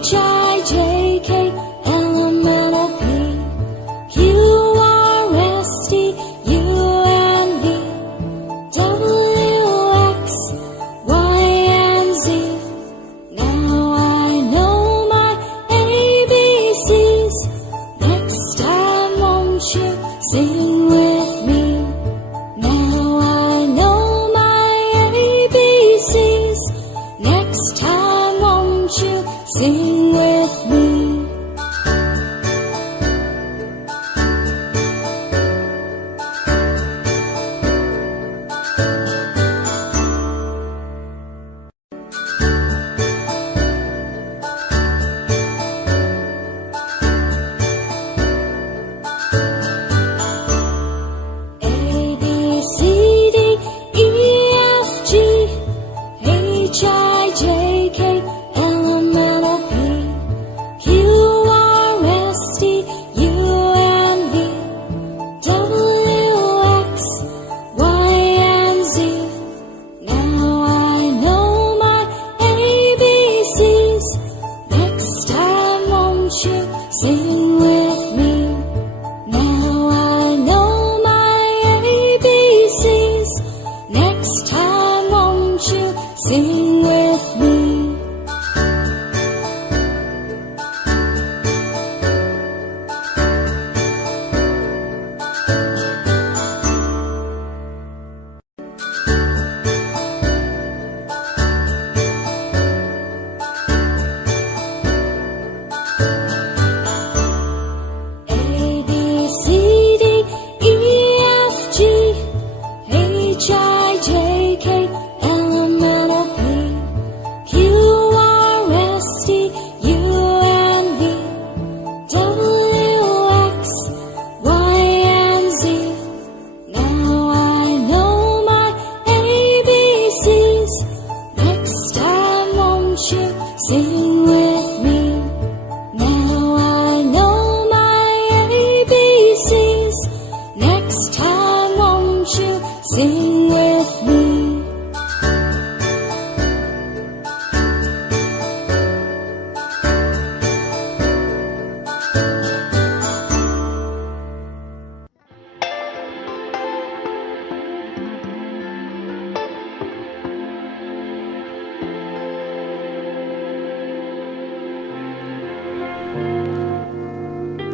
H I J K L M N O P Q R S T U N V W X Y and Z. Now I know my ABCs. Next time won't you sing with me? Now I know my ABCs. Next time won't you sing with me? A, B, C, D, E, F, G, H, I, J, K, L, M, N, O, P, Q, R, S, T, U, N, V, W, X, Y, and Z. Now I know my ABCs. Next time won't you sing with me? Now I know my ABCs. Next time won't you sing with me? A, B, C, D, E, F, G, H, I, J, K, L, M, N, O, P, Q, R, S, T,